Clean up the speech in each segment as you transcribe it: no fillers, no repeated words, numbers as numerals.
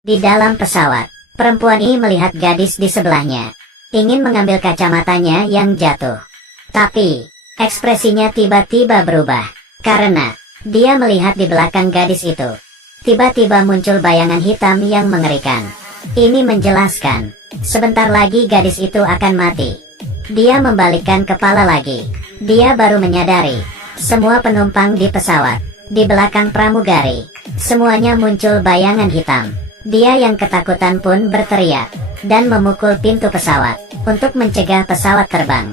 Di dalam pesawat, perempuan ini melihat gadis di sebelahnya. Ingin mengambil kacamatanya yang jatuh. Tapi, ekspresinya tiba-tiba berubah. Karena, dia melihat di belakang gadis itu. Tiba-tiba muncul bayangan hitam yang mengerikan. Ini menjelaskan, sebentar lagi gadis itu akan mati. Dia membalikkan kepala lagi. Dia baru menyadari, semua penumpang di pesawat, di belakang pramugari, semuanya muncul bayangan hitam. Dia yang ketakutan pun berteriak, dan memukul pintu pesawat, untuk mencegah pesawat terbang.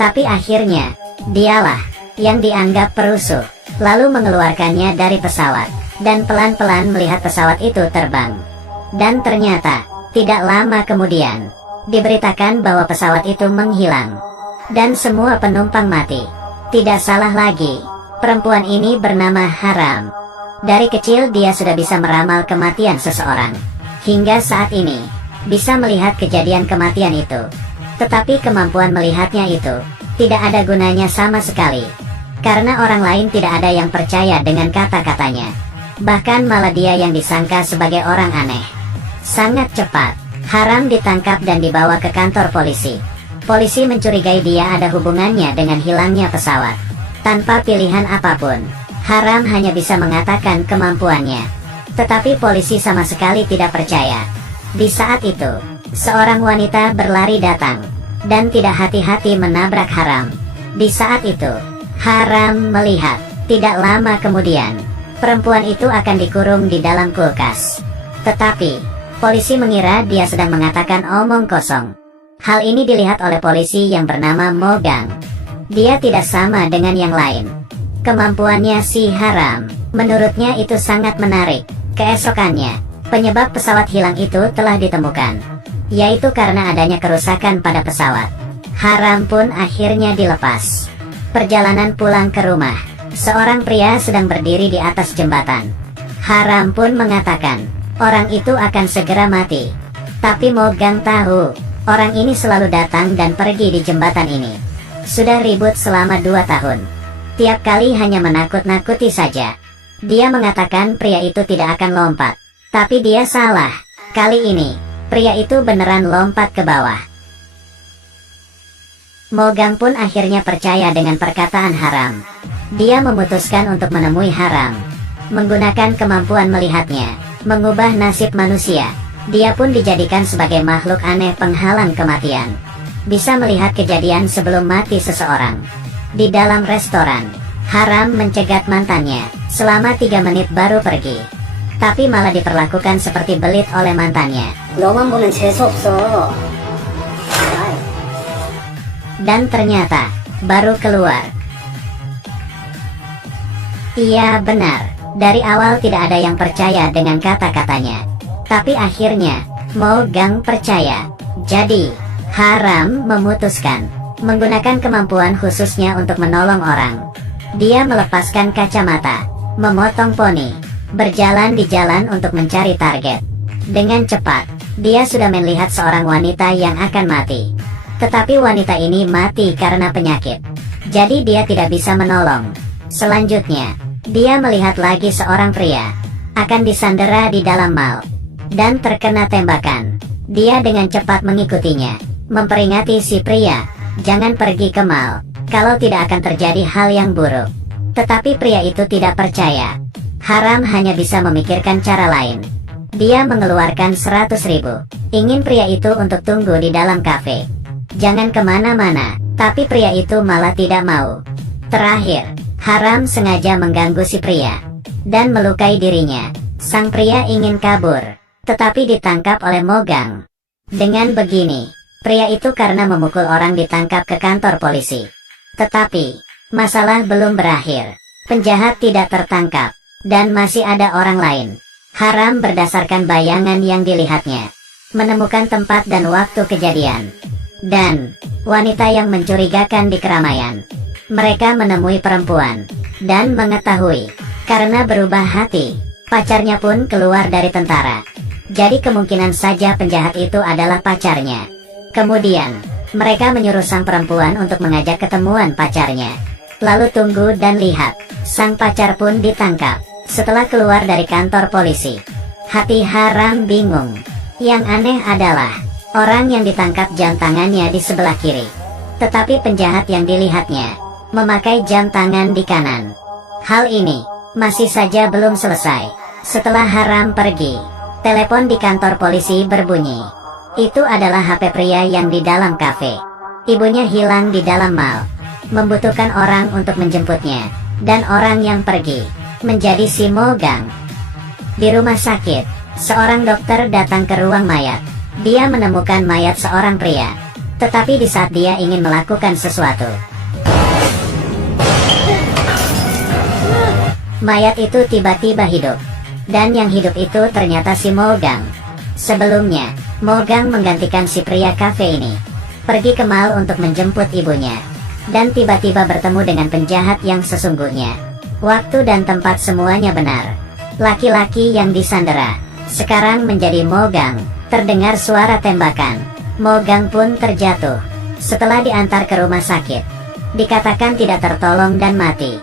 Tapi akhirnya, dialah, yang dianggap perusuh, lalu mengeluarkannya dari pesawat, dan pelan-pelan melihat pesawat itu terbang. Dan ternyata, tidak lama kemudian, diberitakan bahwa pesawat itu menghilang, dan semua penumpang mati. Tidak salah lagi, perempuan ini bernama Haram. Dari kecil dia sudah bisa meramal kematian seseorang. Hingga saat ini, bisa melihat kejadian kematian itu. Tetapi kemampuan melihatnya itu, tidak ada gunanya sama sekali. Karena orang lain tidak ada yang percaya dengan kata-katanya. Bahkan malah dia yang disangka sebagai orang aneh. Sangat cepat, Haram ditangkap dan dibawa ke kantor polisi. Polisi mencurigai dia ada hubungannya dengan hilangnya pesawat. Tanpa pilihan apapun, Haram hanya bisa mengatakan kemampuannya. Tetapi polisi sama sekali tidak percaya. Di saat itu, seorang wanita berlari datang, dan tidak hati-hati menabrak Haram. Di saat itu, Haram melihat, tidak lama kemudian, perempuan itu akan dikurung di dalam kulkas. Tetapi, polisi mengira dia sedang mengatakan omong kosong. Hal ini dilihat oleh polisi yang bernama Mogang. Dia tidak sama dengan yang lain. Kemampuannya si Haram, menurutnya itu sangat menarik. Keesokannya, penyebab pesawat hilang itu telah ditemukan, yaitu karena adanya kerusakan pada pesawat. Haram pun akhirnya dilepas. Perjalanan pulang ke rumah, seorang pria sedang berdiri di atas jembatan. Haram pun mengatakan, orang itu akan segera mati. Tapi Mogang tahu, orang ini selalu datang dan pergi di jembatan ini. Sudah ribut selama 2 tahun. Tiap kali hanya menakut-nakuti saja. Dia mengatakan pria itu tidak akan lompat. Tapi dia salah. Kali ini, pria itu beneran lompat ke bawah. Mogang pun akhirnya percaya dengan perkataan Haram. Dia memutuskan untuk menemui Haram. Menggunakan kemampuan melihatnya, mengubah nasib manusia. Dia pun dijadikan sebagai makhluk aneh penghalang kematian. Bisa melihat kejadian sebelum mati seseorang. Di dalam restoran, Haram mencegat mantannya, selama 3 menit baru pergi. Tapi malah diperlakukan seperti belit oleh mantannya. 너만 보면 재수없어. Dan ternyata, baru keluar. Iya benar, dari awal tidak ada yang percaya dengan kata-katanya. Tapi akhirnya, Mogang percaya. Jadi, Haram memutuskan menggunakan kemampuan khususnya untuk menolong orang. Dia melepaskan kacamata, memotong poni, berjalan di jalan untuk mencari target. Dengan cepat, dia sudah melihat seorang wanita yang akan mati. Tetapi wanita ini mati karena penyakit. Jadi dia tidak bisa menolong. Selanjutnya, dia melihat lagi seorang pria akan disandera di dalam mal dan terkena tembakan. Dia dengan cepat mengikutinya, memperingati si pria, jangan pergi ke mal, kalau tidak akan terjadi hal yang buruk. Tetapi pria itu tidak percaya. Haram hanya bisa memikirkan cara lain. Dia mengeluarkan 100.000. Ingin pria itu untuk tunggu di dalam kafe. Jangan kemana-mana, tapi pria itu malah tidak mau. Terakhir, Haram sengaja mengganggu si pria dan melukai dirinya. Sang pria ingin kabur, tetapi ditangkap oleh Mogang. Dengan begini, pria itu karena memukul orang ditangkap ke kantor polisi. Tetapi, masalah belum berakhir. Penjahat tidak tertangkap, dan masih ada orang lain. Haram berdasarkan bayangan yang dilihatnya, menemukan tempat dan waktu kejadian, dan wanita yang mencurigakan di keramaian. Mereka menemui perempuan, dan mengetahui, karena berubah hati, pacarnya pun keluar dari tentara. Jadi kemungkinan saja penjahat itu adalah pacarnya. Kemudian, mereka menyuruh sang perempuan untuk mengajak ketemuan pacarnya. Lalu tunggu dan lihat, sang pacar pun ditangkap. Setelah keluar dari kantor polisi, hati Haram bingung. Yang aneh adalah, orang yang ditangkap jam tangannya di sebelah kiri. Tetapi penjahat yang dilihatnya, memakai jam tangan di kanan. Hal ini, masih saja belum selesai. Setelah Haram pergi, telepon di kantor polisi berbunyi. Itu adalah HP pria yang di dalam kafe. Ibunya hilang di dalam mal, membutuhkan orang untuk menjemputnya. Dan orang yang pergi, menjadi si Mo Gang. Di rumah sakit, seorang dokter datang ke ruang mayat. Dia menemukan mayat seorang pria. Tetapi di saat dia ingin melakukan sesuatu, mayat itu tiba-tiba hidup. Dan yang hidup itu ternyata si Mo Gang. Sebelumnya, Mo Gang menggantikan si pria kafe ini. Pergi ke mall untuk menjemput ibunya. Dan tiba-tiba bertemu dengan penjahat yang sesungguhnya. Waktu dan tempat semuanya benar. Laki-laki yang disandera sekarang menjadi Mo Gang. Terdengar suara tembakan. Mo Gang pun terjatuh. Setelah diantar ke rumah sakit, dikatakan tidak tertolong dan mati.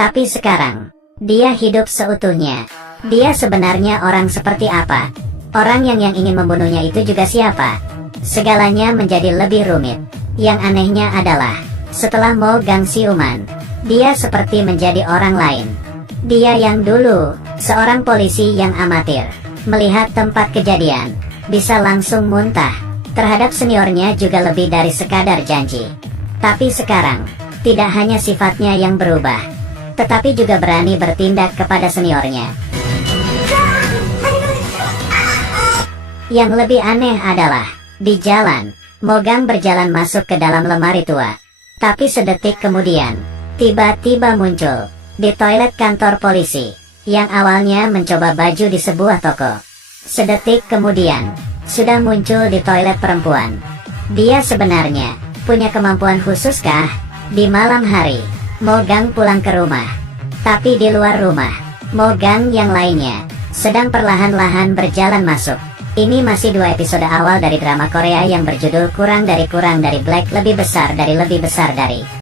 Tapi sekarang, dia hidup seutuhnya. Dia sebenarnya orang seperti apa? Orang yang ingin membunuhnya itu juga siapa? Segalanya menjadi lebih rumit. Yang anehnya adalah, setelah Mo Gang siuman, dia seperti menjadi orang lain. Dia yang dulu, seorang polisi yang amatir, melihat tempat kejadian, bisa langsung muntah. Terhadap seniornya juga lebih dari sekadar janji. Tapi sekarang, tidak hanya sifatnya yang berubah, tetapi juga berani bertindak kepada seniornya. Yang lebih aneh adalah, di jalan, Mo Gang berjalan masuk ke dalam lemari tua. Tapi sedetik kemudian, tiba-tiba muncul di toilet kantor polisi, yang awalnya mencoba baju di sebuah toko. Sedetik kemudian, sudah muncul di toilet perempuan. Dia sebenarnya punya kemampuan khususkah? Di malam hari, Mo Gang pulang ke rumah. Tapi di luar rumah, Mo Gang yang lainnya sedang perlahan-lahan berjalan masuk. Ini masih 2 episode awal dari drama Korea yang berjudul Kurang dari Black, lebih besar dari.